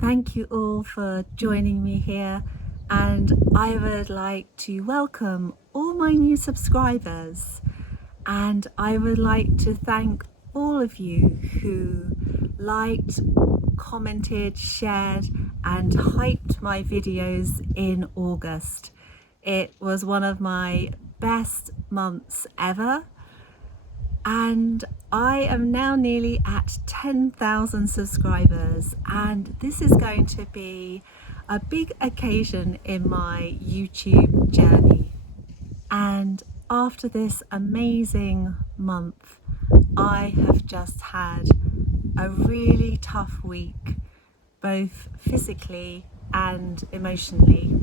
Thank you all for joining me here, and I would like to welcome all my new subscribers, and I would like to thank all of you who liked, commented, shared and hyped my videos in August. It was one of my best months ever, and I am now nearly at 10,000 subscribers, and this is going to be a big occasion in my YouTube journey. And after this amazing month, I have just had a really tough week, both physically and emotionally.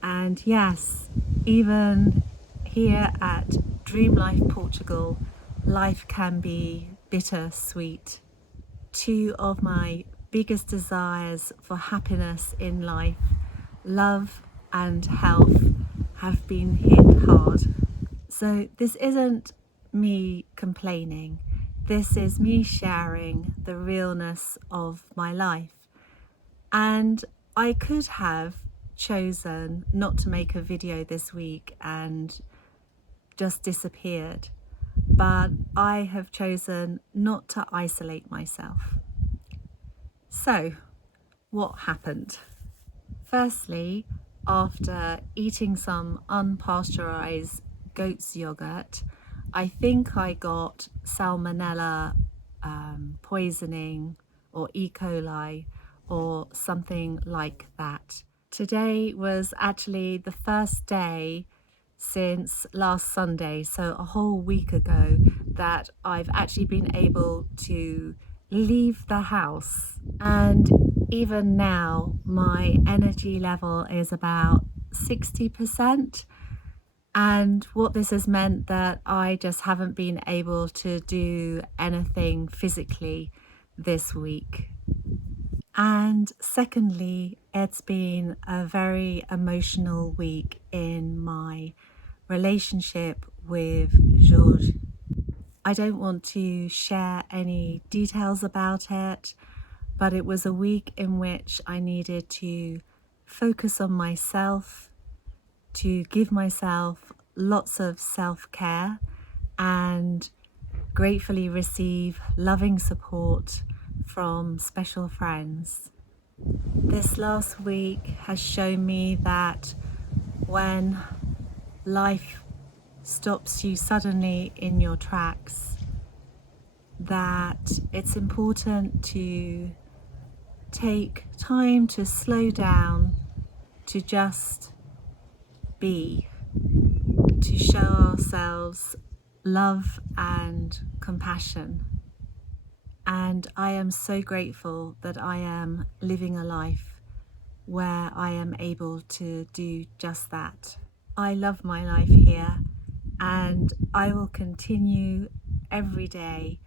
And yes, even here at Dream Life Portugal, life can be bittersweet. Two of my biggest desires for happiness in life, love and health, have been hit hard. So this isn't me complaining. This is me sharing the realness of my life. And I could have chosen not to make a video this week and just disappeared, but I have chosen not to isolate myself. So, what happened? Firstly, after eating some unpasteurized goat's yogurt, I think I got salmonella poisoning or E. coli or something like that. Today was actually the first day since last Sunday, so a whole week ago, that I've actually been able to leave the house. And even now, my energy level is about 60%. And what this has meant that I just haven't been able to do anything physically this week. And secondly, it's been a very emotional week in my relationship with Georges. I don't want to share any details about it, but it was a week in which I needed to focus on myself, to give myself lots of self-care and gratefully receive loving support from special friends. This last week has shown me that when life stops you suddenly in your tracks, that it's important to take time to slow down, to just be, to show ourselves love and compassion. And I am so grateful that I am living a life where I am able to do just that. I love my life here, and I will continue every day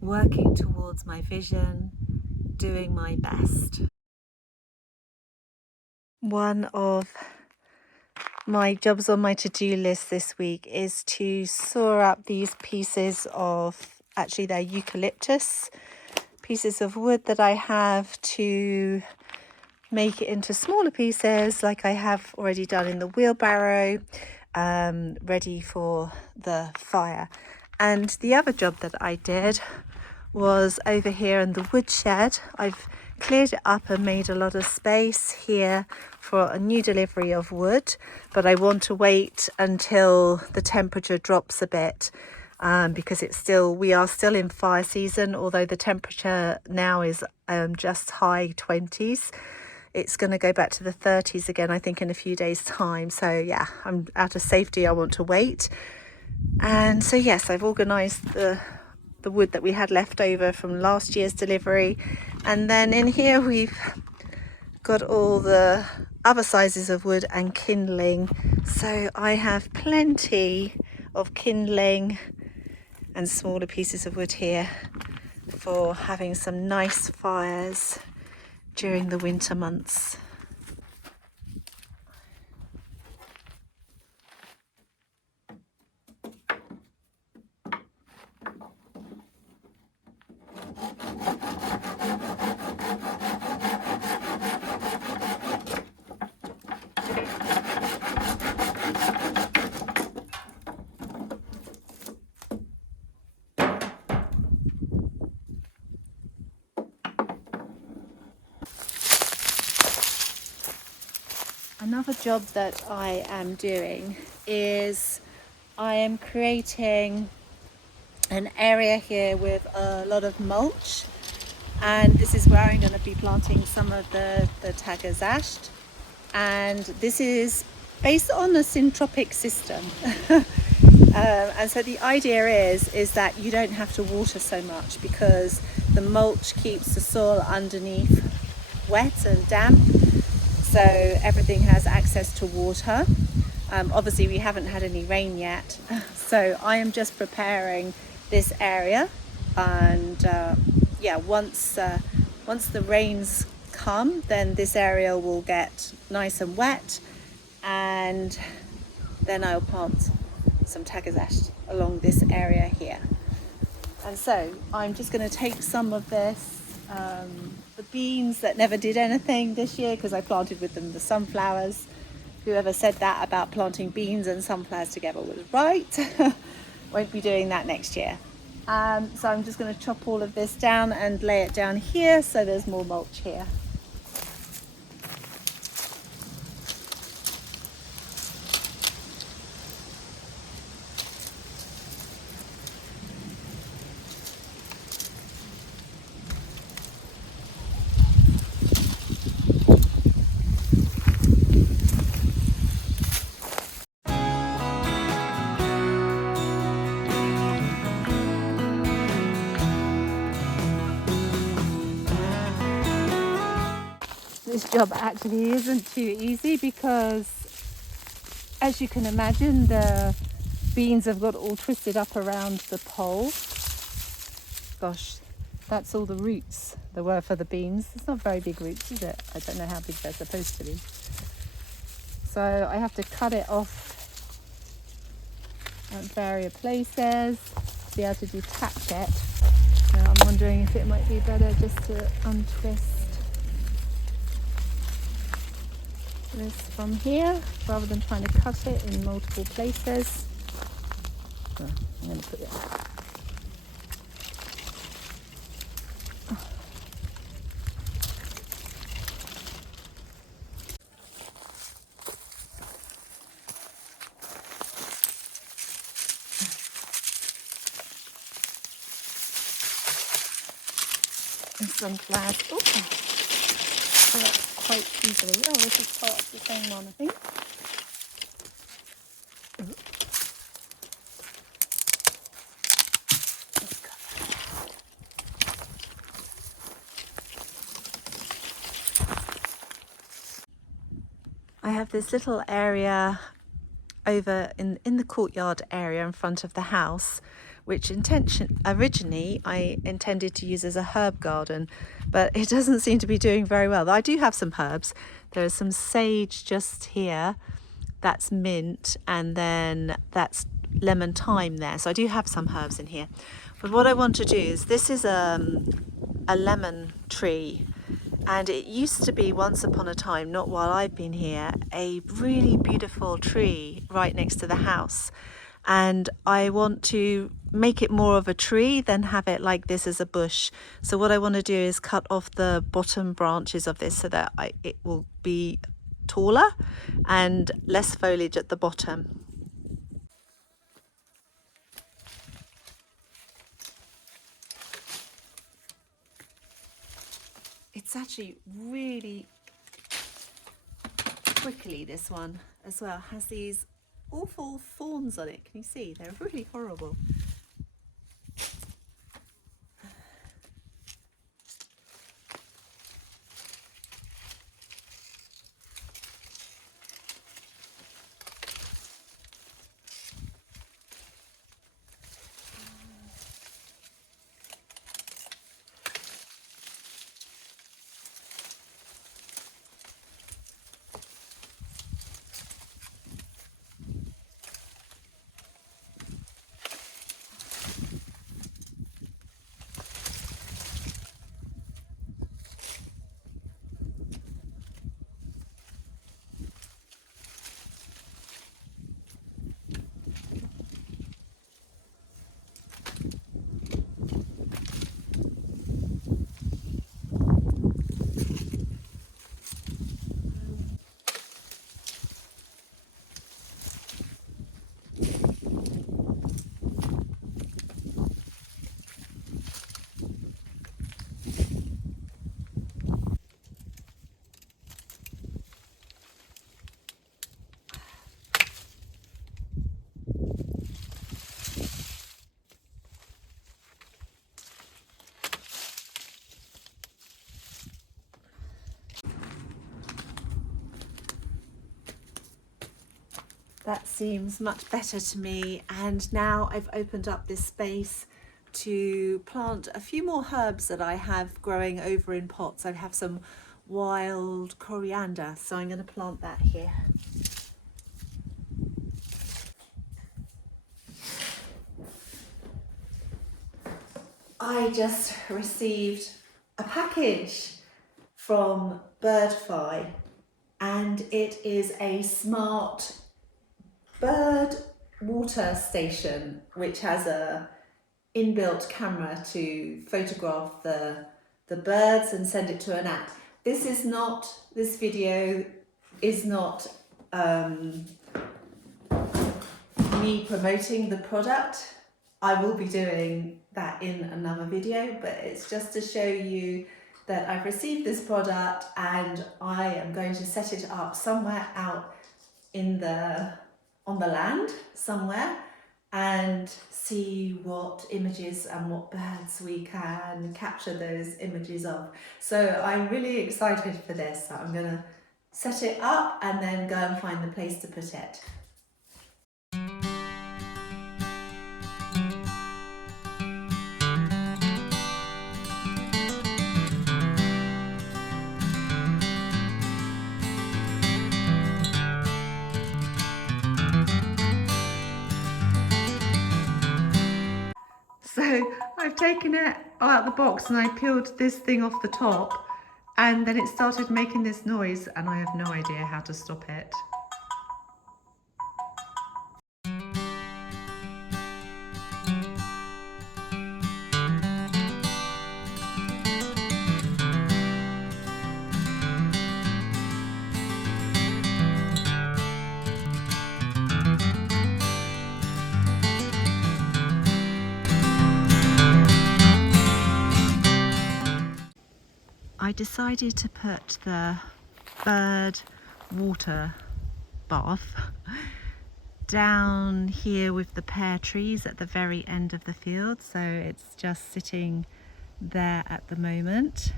working towards my vision, doing my best. One of my jobs on my to-do list this week is to saw up these pieces of, actually they're eucalyptus, pieces of wood that I have, to make it into smaller pieces like I have already done in the wheelbarrow, ready for the fire. And the other job that I did was over here in the woodshed. I've cleared it up and made a lot of space here for a new delivery of wood, but I want to wait until the temperature drops a bit, because we are still in fire season, although the temperature now is just high 20s. It's going to go back to the 30s again, I think, in a few days' time. So yeah, I'm out of safety. I want to wait. And so yes, I've organised the wood that we had left over from last year's delivery. And then in here we've got all the other sizes of wood and kindling. So I have plenty of kindling and smaller pieces of wood here for having some nice fires during the winter months. Another job that I am doing is I am creating an area here with a lot of mulch, and this is where I'm going to be planting some of the Exhaustion, and this is based on a syntropic system. And so the idea is that you don't have to water so much because the mulch keeps the soil underneath wet and damp, so everything has access to water. Obviously we haven't had any rain yet, so I am just preparing this area, and yeah, once the rains come, then this area will get nice and wet, and then I'll plant some Exhaustion along this area here. And so I'm just going to take some of this, the beans that never did anything this year because I planted with them the sunflowers. Whoever said that about planting beans and sunflowers together was right. Won't be doing that next year. So I'm just going to chop all of this down and lay it down here so there's more mulch here. This job actually isn't too easy because, as you can imagine, the beans have got all twisted up around the pole. Gosh, that's all the roots there were for the beans. It's not very big roots, is it? I don't know how big they're supposed to be. So I have to cut it off at various places to be able to detach it. Now I'm wondering if it might be better just to untwist this from here rather than trying to cut it in multiple places. Oh, I'm going to put it. And sunflowers. Oh, so that's quite easily. Oh, this is part of the same one, I think. I have this little area over in the courtyard area in front of the house, which originally I intended to use as a herb garden, but it doesn't seem to be doing very well. I do have some herbs. There is some sage just here, that's mint, and then that's lemon thyme there. So I do have some herbs in here. But what I want to do is, this is a lemon tree, and it used to be, once upon a time, not while I've been here, a really beautiful tree right next to the house. And I want to make it more of a tree than have it like this as a bush. So what I want to do is cut off the bottom branches of this so that it will be taller and less foliage at the bottom. It's actually really prickly, this one as well. It has these awful thorns on it. Can you see? They're really horrible. That seems much better to me. And now I've opened up this space to plant a few more herbs that I have growing over in pots. I have some wild coriander, so I'm going to plant that here. I just received a package from Birdfy, and it is a smart bird water station which has a inbuilt camera to photograph the birds and send it to an app. This video is not me promoting the product. I will be doing that in another video, but it's just to show you that I've received this product and I am going to set it up somewhere out on the land somewhere and see what images and what birds we can capture those images of. So I'm really excited for this. So I'm going to set it up and then go and find the place to put it. So I've taken it out of the box and I peeled this thing off the top, and then it started making this noise and I have no idea how to stop it. I decided to put the bird water bath down here with the pear trees at the very end of the field, so it's just sitting there at the moment.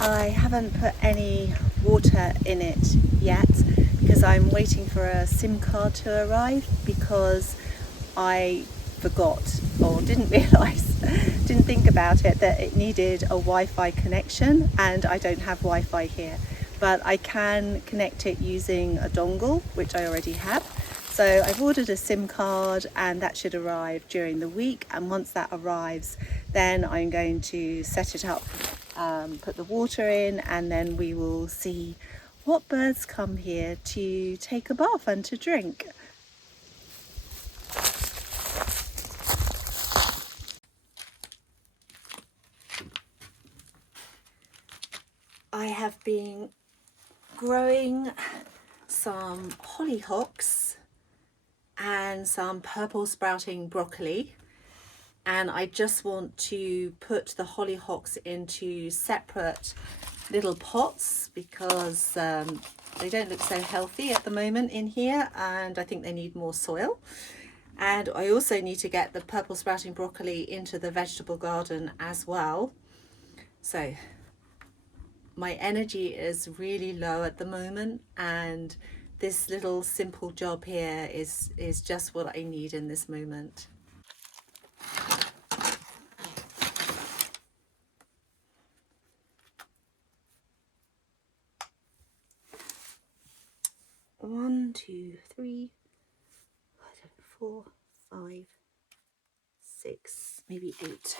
I haven't put any water in it yet because I'm waiting for a SIM card to arrive, because I forgot or didn't think about it, that it needed a Wi-Fi connection, and I don't have Wi-Fi here, but I can connect it using a dongle, which I already have. So I've ordered a SIM card and that should arrive during the week, and once that arrives then I'm going to set it up, put the water in, and then we will see what birds come here to take a bath and to drink. I have been growing some hollyhocks and some purple sprouting broccoli, and I just want to put the hollyhocks into separate little pots because they don't look so healthy at the moment in here, and I think they need more soil. And I also need to get the purple sprouting broccoli into the vegetable garden as well. So my energy is really low at the moment, and this little simple job here is just what I need in this moment. One, two, three, 4, 5, 6, maybe 8.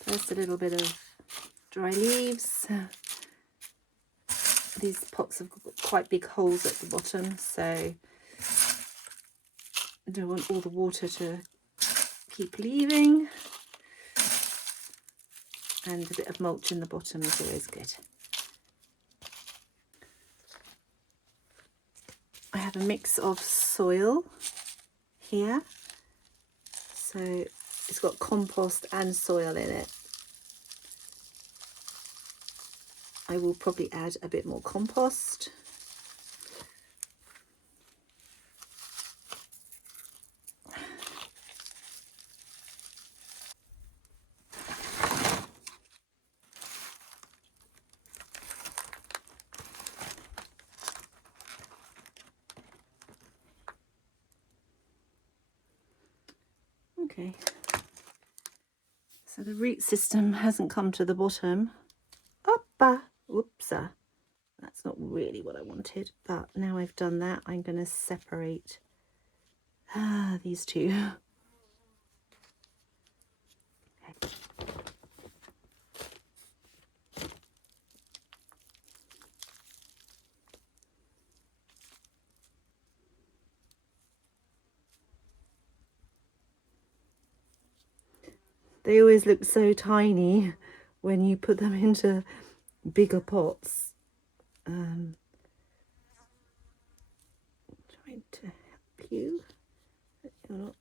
First, a little bit of dry leaves. These pots have got quite big holes at the bottom, so I don't want all the water to keep leaving. And a bit of mulch in the bottom is always good. I have a mix of soil here, so It's got compost and soil in it. I will probably add a bit more compost. Okay, so the root system hasn't come to the bottom. Oppa, whoops, that's not really what I wanted, but now I've done that, I'm going to separate these two. Okay. They always look so tiny when you put them into bigger pots. Trying to help you. You're not.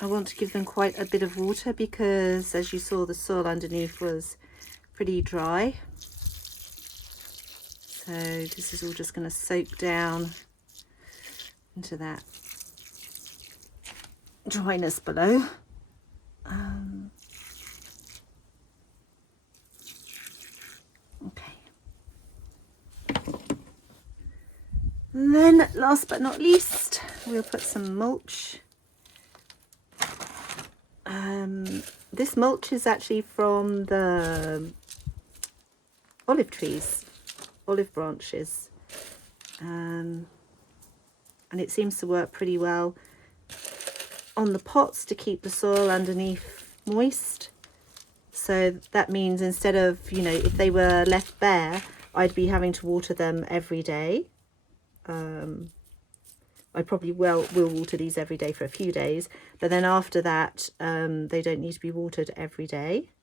I want to give them quite a bit of water because, as you saw, the soil underneath was pretty dry. So this is all just going to soak down into that dryness below. Okay. And then, last but not least, we'll put some mulch. This mulch is actually from the olive trees, olive branches, and it seems to work pretty well on the pots to keep the soil underneath moist. So that means instead of, you know, if they were left bare, I'd be having to water them every day. I probably will water these every day for a few days, but then after that they don't need to be watered every day.